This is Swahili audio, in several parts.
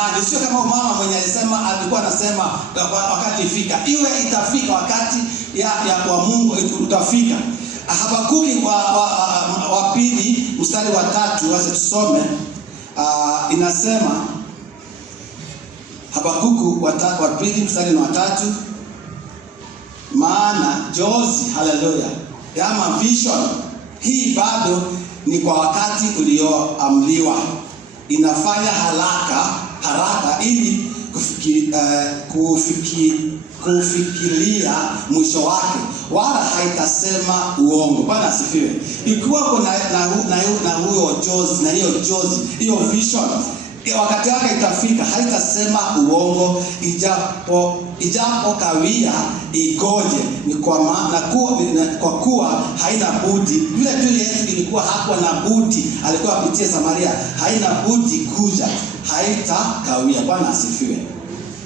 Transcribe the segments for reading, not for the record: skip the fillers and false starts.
imani. Sio kama mama mwenye alisema, alikuwa anasema wakati ifika. Iwe itafika wakati ya kwa Mungu utafika. Habakuki wa pili mstari wa 3, wacha tusome. Inasema Habakuku wa pili mstari wa 3, maana jozi, haleluya, ama vision hii bado ni kwa wakati ulioamliwa, inafanya haraka ili kufikiria mwisho wake, wala haitasema uongo. Bwana asifiwe. Ikiwa kuna na huyo jozi, na hiyo jozi, hiyo vision, wakati wake itafika, haitasema uongo, ijapo kawia igoje. Ni kwa kuwa haina budi. Vile tu Yesu ilikuwa hakuwa na budi, alikuwa apitie Samaria, haina budi kuja, haitakawia. Bwana asifiwe.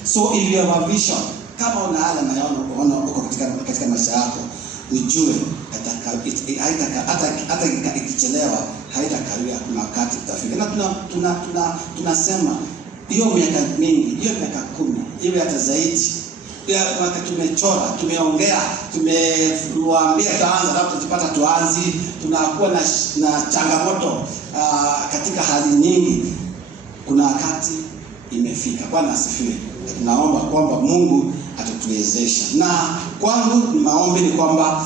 So if you have a vision, kama una hali unaona uko katika maisha yako, ujue hata ikichelewa haitakawia, kuna wakati itafika. Na tunasema hiyo miaka mingi, hiyo miaka 10, hiyo hata zaidi. Wakati tumechora, tumeongea, tumewaambia taanza, labda tupata tuanzi, tunakuwa na changamoto katika hali nyingi. Kuna wakati imefika. Bwana asifiwe. Tunaomba kwamba Mungu atatuwezesha. Na kwangu maombi ni kwamba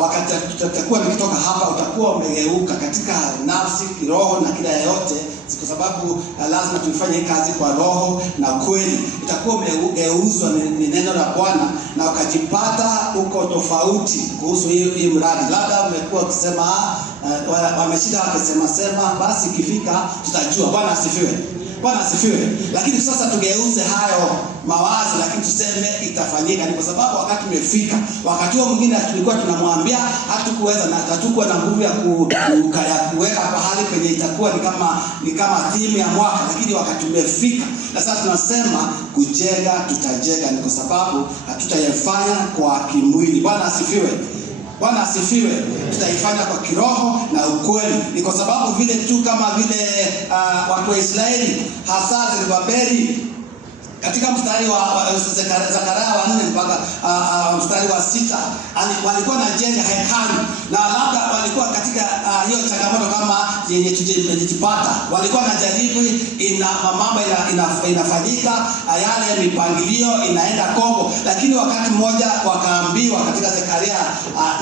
wakati tutakuwa nikitoka hapa, utakuwa umegeuka katika nafsi, kiroho na kila yote, kwa sababu lazima tufanye kazi kwa roho na kweli. Utakuwa umegeuzwa ni neno la Bwana, na ukajipata uko tofauti kuhusu hii mradi. Labda umekuwa ukisema wameshida wakisema, basi ikifika tutajua. Bwana asifiwe. Bwana asifiwe. Lakini sasa tugeuze hayo mawazo, lakini tuseme itafanyika. Ni kwa sababu wakati umefika. Wakati huo mwingine tulikuwa tunamwambia hatukuweza, na hatakuwa na nguvu ya kuweka pahali penye itakuwa ni kama theme ya mwaka, lakini wakati umefika. Na sasa tunasema kujenga, tutajenga. Ni kwa sababu hatutayafanya kwa kimwili. Bwana asifiwe. Bwana asifiwe. Tutaifanya kwa kiroho na ukweli. Ni kwa sababu vile tu kama vile watu wa Israeli, hasa Zerubabeli, katika mstari wa Zekaria 4 mpaka mstari wa 6, walikuwa wanajenga hekalu, na labda walikuwa katika hiyo changamoto kama yenye tujipata. Walikuwa wanajaribu, mambo inafanyika, yale mipangilio inaenda kombo, lakini wakati mmoja wakaambiwa katika Zekaria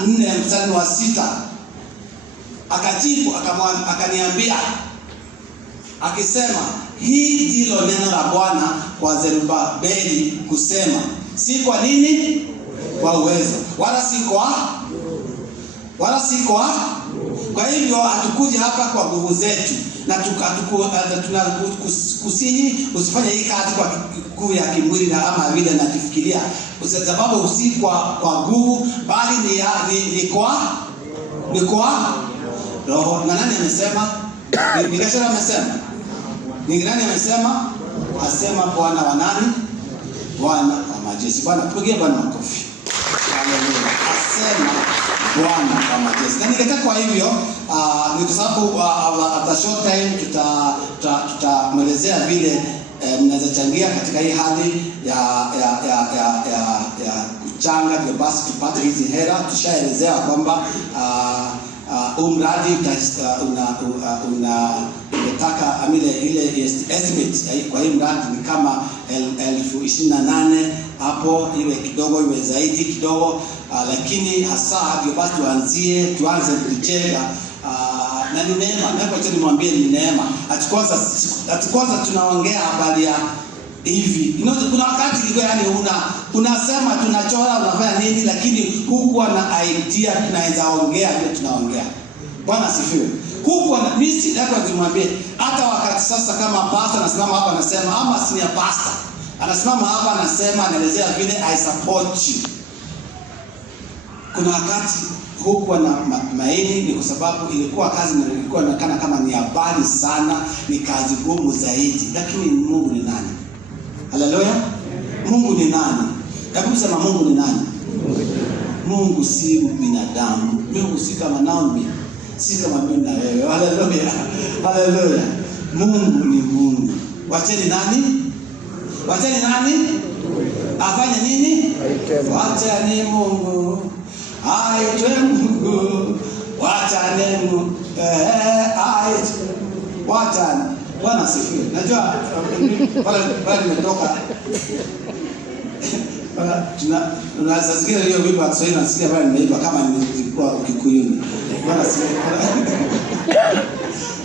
4 mstari wa 6, akajibu akaniambia akisema, hii ndilo neno la Bwana kwa Zerubabeli kusema, si kwa nini? Kwa uwezo, wala si kwa. Kwa hivyo hatukuja hapa kwa nguvu zetu, na tunakusihi usifanye hii kazi kwa nguvu ya kimwili na ama vile na kifikiria, kwa sababu usi kwa nguvu, bali ni kwa roho. Na nani amesema? Nikashara amesema. Ni nani amesema? Asema Bwana wa nani? Bwana wa majeshi. Bwana, tupigie Bwana makofi. Haleluya. Asema Bwana wa majeshi. Na ningetaka kwa hivyo ni kwa sababu at short time tutamwelezea vile mnaweza changia katika hii hali ya kuchanga, ndio basi tupate hizi hela. Tushaelezea kwamba mradi unataka ile estimate kwa hii mradi ni kama 28,000 hapo, iwe kidogo iwe zaidi kidogo, lakini hasa ndio basi tuanze kujenga. Na ni neema, na kwa chini mwambie ni neema. Kwanza tunaongea habari ya hivi. Kuna wakati ilikuwa unasema tunachora, unafanya nini, lakini hukuwa na idea tunaweza ongea vile tunaongea. Bwana asifiwe. Hukuwa na misi yako zimwambie. Hata wakati sasa kama pastor anasimama hapa anasema, ama senior pastor anasimama hapa anasema, anaelezea vile I support you. Kuna wakati hukuwa na maini, ni kwa sababu ilikuwa kazi na ilikuwa inaonekana kama ni habari sana, ni kazi ngumu zaidi. Lakini Mungu ni nani? Haleluya. Mungu ni nani? Hebu sema Mungu ni nani? Mungu si binadamu. Mungu si kama Naomi, si kama mimi na wewe. Haleluya. Haleluya. Mungu ni Mungu. Wacheni nani? Wacheni nani? Afanye nini? Wacheni Mungu. Aitwe Mungu. Wacheni Mungu. Wachani. Bwana asifiwe. Najua pale nimetoka. Tunasikia hiyo wimbo wa Kiswahili, nasikia pale nimeimba kama nilikuwa Kikuyuni. Bwana asifiwe.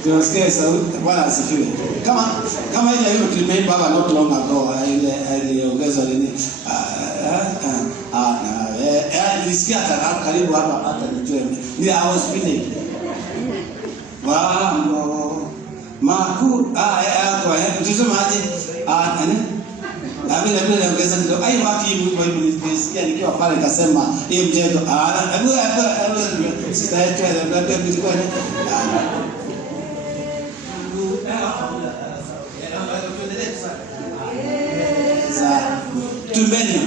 Tunasikia sauti. Bwana asifiwe. Kama ile hiyo tulimeimba hapa not long ago, ile ongeza nini? Nilisikia karibu hata nijue. Ni I was feeling. Mambo makuu kwa tusemaje? Na vile ongeza kidogo. Ai wapi hivyo nilisikia nikiwa pale nikasema hii mjedo. Sitaitwa labda bilikuwa ni tumbeni.